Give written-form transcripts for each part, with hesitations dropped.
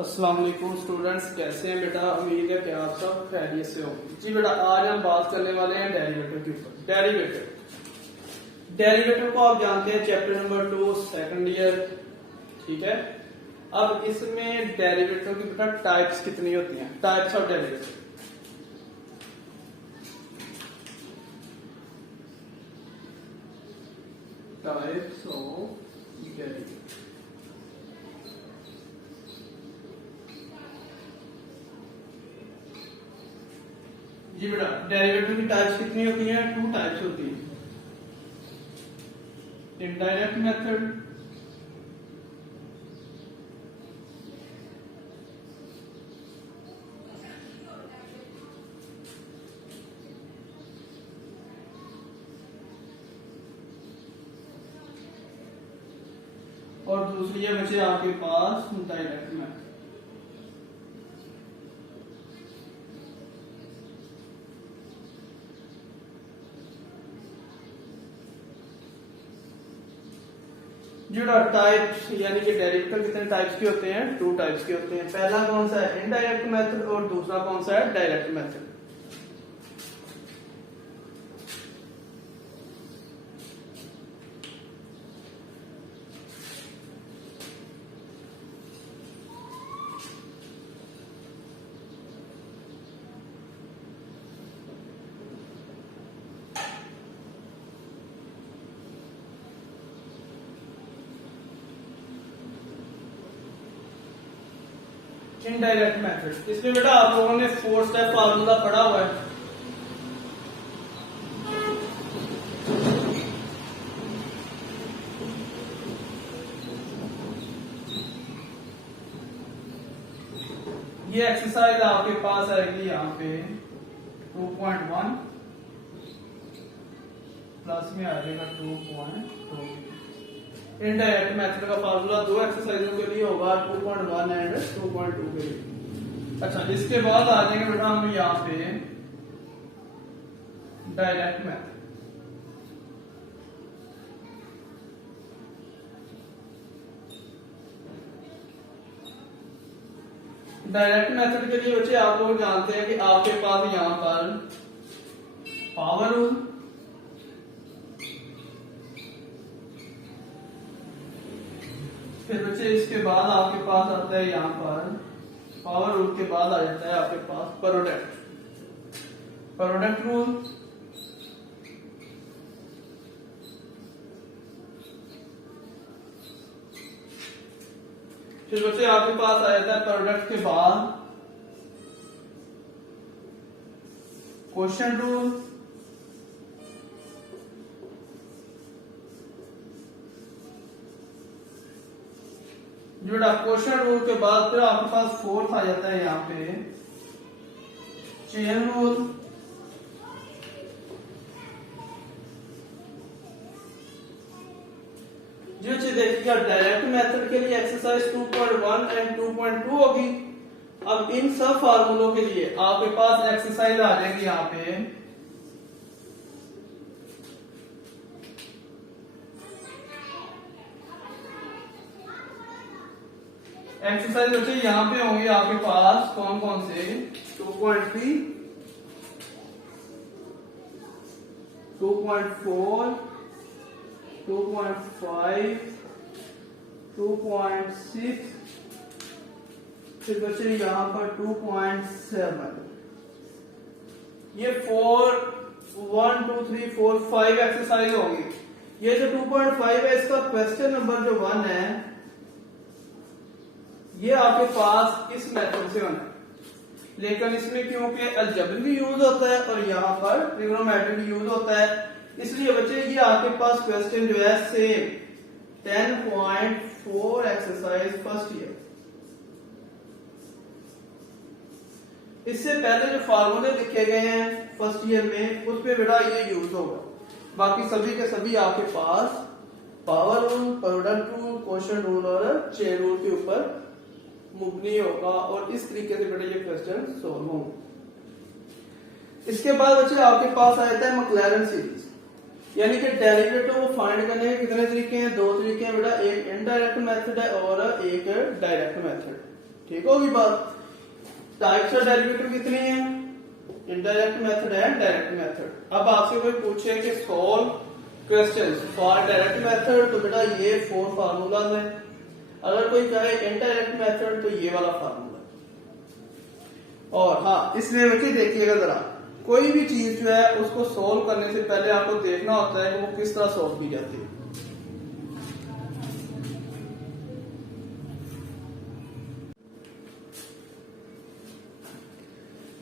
अस्सलाम वालेकुम स्टूडेंट्स, कैसे हैं बेटा। उम्मीद है कि आप सब खैरियत से हो। जी बेटा, आज हम बात करने वाले हैं डेरिवेटिव के ऊपर। डेरिवेटिव को आप जानते हैं, चैप्टर नंबर 2 सेकंड ईयर, ठीक है। अब इसमें डेरिवेटिव की बेटा टाइप्स कितनी होती हैं, types of derivative. Types of derivative. जी बेटा, डेरिवेटिव की टाइप्स कितनी होती हैं? 2 टाइप्स होती हैं, इनडायरेक्ट मेथड और दूसरी है बच्चे आपके पास डायरेक्ट मेथड। जो टाइप्स यानी कि डेरिवेटिव कितने टाइप्स के होते हैं? 2 टाइप्स के होते हैं। पहला कौन सा है? इनडायरेक्ट मेथड, और दूसरा कौन सा है? Direct method. इनडायरेक्ट मेथड, इसमें बेटा आप लोगों ने 4 स्टेप फार्मूला पढ़ा हुआ है। ये एक्सरसाइज आपके पास आएगी यहाँ पे 2.1 प्लस में आ जाएगा 2.2। इनडायरेक्ट मेथड का फार्मूला 2 एक्सरसाइजों के लिए होगा, 2.1 एंड 2.2 के लिए। अच्छा, इसके बाद आ जाएंगे बेटा हम यहाँ पे डायरेक्ट मेथड। डायरेक्ट मेथड के लिए बच्चे आप लोग जानते हैं कि आपके पास यहाँ पर पावर रूल, फिर बच्चे इसके बाद आपके पास आता है यहाँ पर पावर रूल के बाद आ जाता है आपके पास प्रोडक्ट रूल, फिर बच्चे आपके पास आ जाता है प्रोडक्ट के बाद क्वोशिएंट रूल, जो क्वोशिएंट रूल के बाद फिर आपके पास फोर्थ आ जाता है यहाँ पे चेन रूल, जो चीज देखिएगा डायरेक्ट मेथड के लिए एक्सरसाइज 2.1 एंड 2.2 होगी। अब इन सब फार्मूलों के लिए आपके पास एक्सरसाइज आ जाएगी यहाँ पे एक्सरसाइज बच्चे यहाँ पे होंगे आपके पास कौन कौन से? 2.3, 2.4, 2.5, 2.6, फिर बच्चे यहाँ पर 2.7। ये 1 2 3 4 5 एक्सरसाइज होंगी। ये जो 2.5 है इसका क्वेश्चन नंबर जो 1 है ये आपके पास इस मेथड से होना है, लेकिन इसमें क्योंकि अलजेब्रिक यूज होता है और यहाँ पर ट्रिग्नोमेट्रिक यूज होता है, इसलिए बच्चे ये आपके पास क्वेश्चन जो है सेम 10.4 एक्सरसाइज फर्स्ट ईयर। इससे पहले जो फार्मूले लिखे गए हैं फर्स्ट ईयर में उसमें बेटा ये यूज होगा। बाकी सभी के सभी आपके पास power rule, product rule, quotient rule और चेन रूल के ऊपर मुबनी होगा और इस तरीके से बेटा ये क्वेश्चन सोल्व होंगे। इसके बाद बच्चे आपके पास आ जाता है मैक्लैरन सीरीज, यानी कि डेरिवेटिव को फाइंड करने के कितने तरीके हैं? 2 तरीके हैं बेटा, एक इनडायरेक्ट मेथड है और एक डायरेक्ट मेथड। ठीक होगी बात। टाइप्स ऑफ डेरिवेटिव कितनी है, इनडायरेक्ट मेथड है, डायरेक्ट मेथड। अब आपसे कोई पूछे कि solve questions for direct method, तो बेटा ये 4 फार्मूलाज है। अगर कोई चाहे इनडायरेक्ट मेथड, तो ये वाला फार्मूला। और हाँ, इसमें बच्चे देखिएगा जरा, कोई भी चीज जो है उसको सॉल्व करने से पहले आपको देखना होता है कि वो किस तरह सॉल्व की जाती है।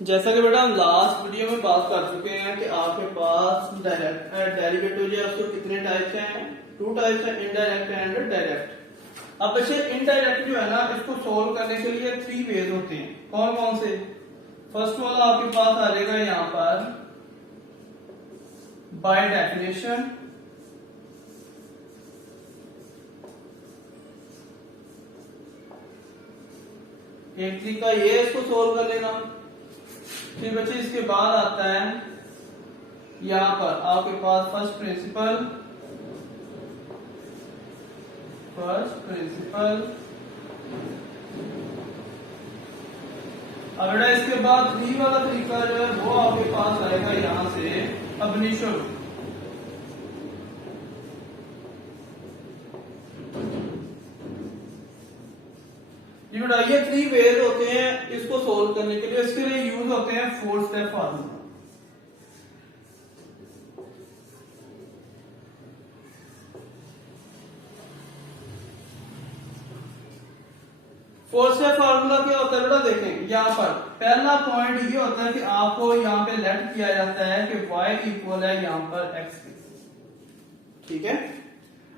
जैसा कि बेटा हम लास्ट वीडियो में बात कर चुके हैं कि आपके पास डायरेक्ट डेरिवेटिव जो है उसके कितने टाइप्स हैं, 2 टाइप्स हैं, इनडायरेक्ट एंड डायरेक्ट। अब बच्चे इनडायरेक्ट जो है ना, इसको सॉल्व करने के लिए 3 वेज होते हैं। कौन कौन से? फर्स्ट वाला आपके पास आ जाएगा यहां पर बाय डेफिनेशन, एक तरीका ये इसको सोल्व कर लेना। फिर बच्चे इसके बाद आता है यहां पर आपके पास फर्स्ट प्रिंसिपल, अब बेटा इसके बाद 3 वाला तरीका जो है वो आपके पास आएगा यहां से अब इनिशियल। ये बेटा ये 3 वेज होते हैं इसको सोल्व करने के लिए। इसके लिए यूज होते हैं 4 step formula. Four step formula क्या होता है बेटा, देखें यहां पर पहला पॉइंट ये होता है कि आपको यहां पे लेट किया जाता है कि y इक्वल है यहां पर x के। ठीक है,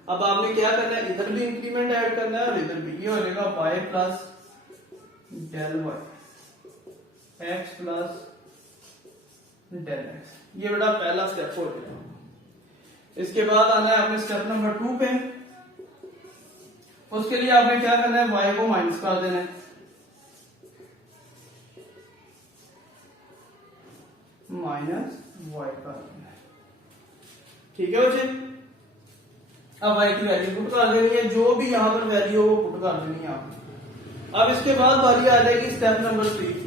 अब आपने क्या करना है, इधर भी इंक्रीमेंट ऐड करना है और इधर भी। ये हो जाएगा y plus del y x plus del x। ये बेटा पहला स्टेप हो जाएगा। इसके बाद आना है आपने स्टेप नंबर 2 पे। उसके लिए आपने क्या करना है, y को माइनस कर देना है। माइनस y कर देना है। ठीक है बच्चे, अब y की वैल्यू पुट कर देनी है, जो भी यहां पर वैल्यू हो वो पुट कर देनी है आपने। अब इसके बाद बारी आ जाएगी स्टेप नंबर 3।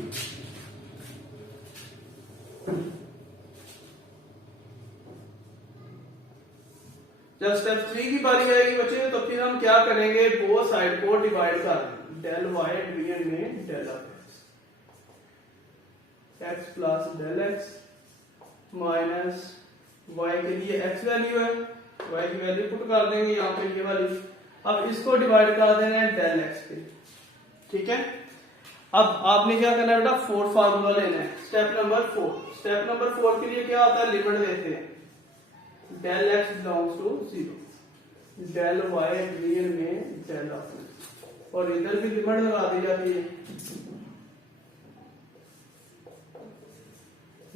जब स्टेप 3 की बारी आएगी बच्चे, तो फिर हम क्या करेंगे, बोथ साइड को डिवाइड कर देंगे। डेल वाई डिवीजन में del of X plus del X minus Y के लिए एक्स वैल्यू है, वाई की वैल्यू पुट कर देंगे यहाँ पे ये वाली। अब इसको डिवाइड कर देना है डेल एक्स पे। ठीक है, अब आपने क्या करना है बेटा, 4 फार्मूला लेना है। स्टेप नंबर 4, स्टेप नंबर 4 के लिए क्या होता है, लिमिट देते हैं del X belongs to 0, del Y real में डेल ऑफ, और इधर भी लिमिट लगा दी जाती है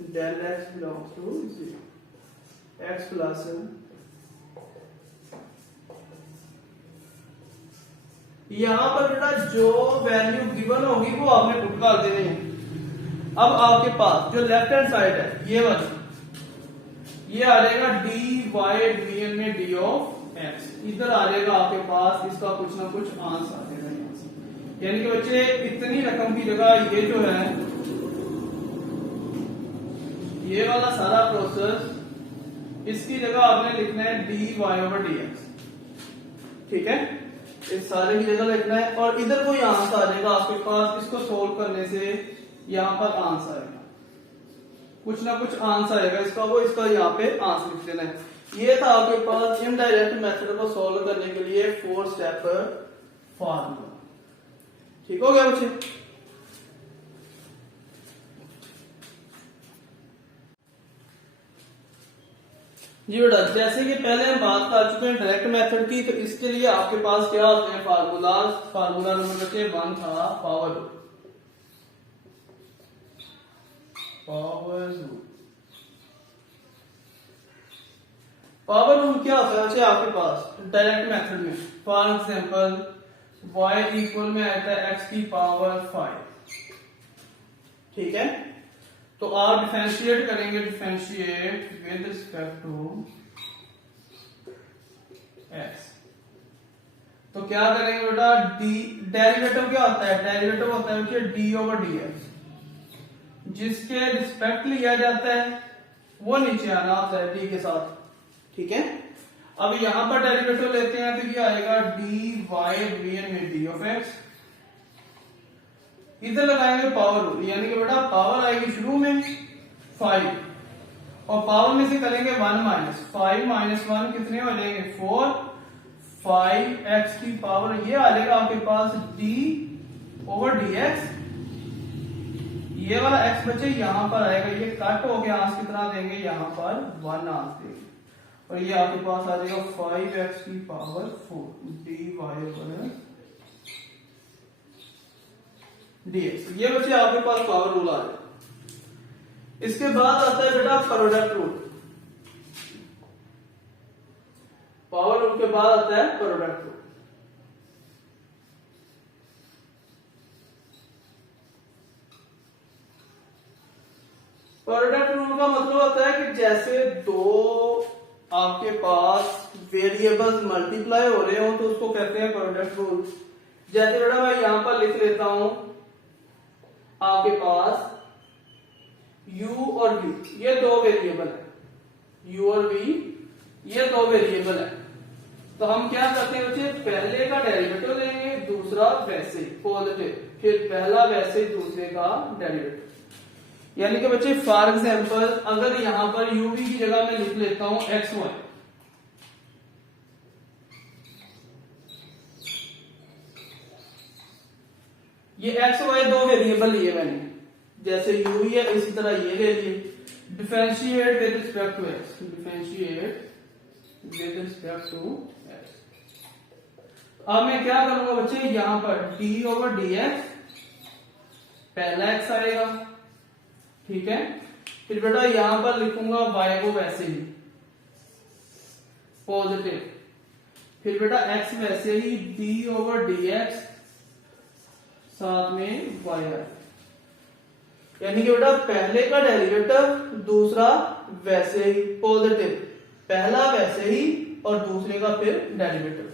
del X belongs to 0, X plus यहां पर बेटा जो वैल्यू गिवन होगी वो आपने पुट कर देनी है। अब आपके पास जो लेफ्ट हैंड साइड है ये वाली, ये आ जाएगा डी वाई डिवीजन में डी ऑफ एक्स। इधर आ जाएगा आपके पास इसका कुछ ना कुछ आंसर आ जाएगा यहां से। यानी कि बच्चे इतनी रकम की जगह ये जो है, ये वाला सारा प्रोसेस, इसकी जगह आपने लिखना है D Y over D X. ठीक है, इस सारे की जगह लिखना है और इधर कोई आंसर आ जाएगा आपके पास। इसको सोल्व करने से यहां पर आंसर आएगा, कुछ ना कुछ आंसर आएगा इसका, वो इसका यहाँ पे आंसर लिख देना है। ये था आपके पास इनडायरेक्ट मेथड को सॉल्व करने के लिए 4 स्टेप फार्मूला। ठीक हो गया बच्चे। जी बेटा, जैसे कि पहले हम बात कर चुके हैं डायरेक्ट मेथड की, तो इसके लिए आपके पास क्या होते हैं फार्मूलाज। फार्मूला नंबर बच्चे 1 था पावर रूल। पावर रूल क्या होता है आपके पास डायरेक्ट मेथड में। फॉर एग्जांपल y इक्वल में आता है x की पावर 5। ठीक है, तो आप डिफरेंशिएट करेंगे, differentiate with respect to x। तो क्या करेंगे बेटा, डी डेरिवेटिव क्या होता है, डेरिवेटिव होता है बच्चे डी ओवर डी एक्स, जिसके रिस्पेक्ट लिया जाता है वो नीचे आना होता है डी के साथ, ठीक है। अब यहां पर डेरिवेटिव लेते हैं तो ये आएगा डी वाई डिवीजन में डी ऑफ एक्स, इधर लगाएंगे पावर रूल, यानी कि बेटा पावर आएगी शुरू में 5 और पावर में से करेंगे 1 माइनस 5 माइनस 1 कितने हो जाएंगे 4, 5x की पावर ये आ जाएगा आपके पास d ओवर dx, ये वाला x बचे यहां पर आएगा, ये कट हो गया आंस कितना देंगे यहाँ पर 1 आंस देंगे और ये आपके पास आ जाएगा 5x की पावर 4 dy ओवर dx, ये बच्चे आपके पास पावर रूल आ जाएगा। इसके बाद आता है बेटा प्रोडक्ट रूल, पावर रूल के बाद आता है प्रोडक्ट रूल। प्रोडक्ट रूल का मतलब होता है कि जैसे दो आपके पास वेरिएबल्स मल्टीप्लाई हो रहे हो तो उसको कहते हैं प्रोडक्ट रूल। जैसे बेटा मैं यहां पर लिख लेता हूं आपके पास u और v, ये दो वेरिएबल है, u और v ये दो वेरिएबल है, तो हम क्या करते हैं बच्चे, पहले का डेरिवेटिव लेंगे, दूसरा वैसे पॉजिटिव, फिर पहला वैसे दूसरे का डेरिवेटिव। यानी कि बच्चे फॉर एग्जांपल अगर यहां पर u v की जगह मैं लिख लेता हूं x y, ये x y दो वेरिएबल लिए मैंने, जैसे u v है इसी तरह ये ले लिए, differentiate with respect to x, differentiate with respect to x। अब मैं क्या करूंगा बच्चे, यहां पर d ओवर dx, पहला x आएगा, ठीक है, फिर बेटा यहां पर लिखूंगा y को वैसे ही पॉजिटिव, फिर बेटा x वैसे ही d ओवर dx साथ में y आएगा, यानी कि बेटा पहले का डेरिवेटिव दूसरा वैसे ही पॉजिटिव, पहला वैसे ही और दूसरे का फिर डेरिवेटिव।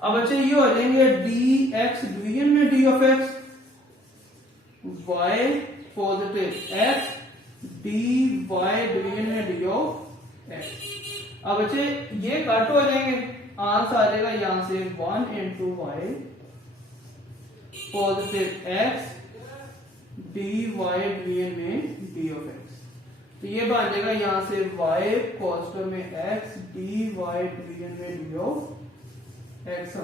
अब बच्चे ये हो जाएंगे dx डिवीजन में d of x, y positive x, dy division में d ऑफ x। अब बच्चे ये कट हो जाएंगे, आंसर आ जाएगा यहां से 1 into Y positive x dy division में d ऑफ x, तो ये बन जाएगा यहां से y पॉजिटिव में x dy डिवीजन में d ऑफ x।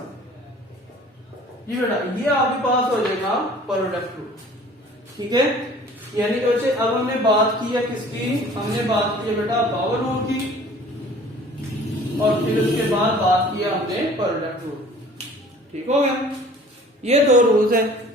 ये बेटा ये आपके पास हो जाएगा प्रोडक्ट रूल, ठीक है। यानी कि बच्चे अब हमने बात की है किसकी, हमने बात की है बेटा पावर रूल की, और फिर उसके बाद बात किया हमने प्रोडक्ट रूल, ठीक हो गया। ये दो रूल्स हैं।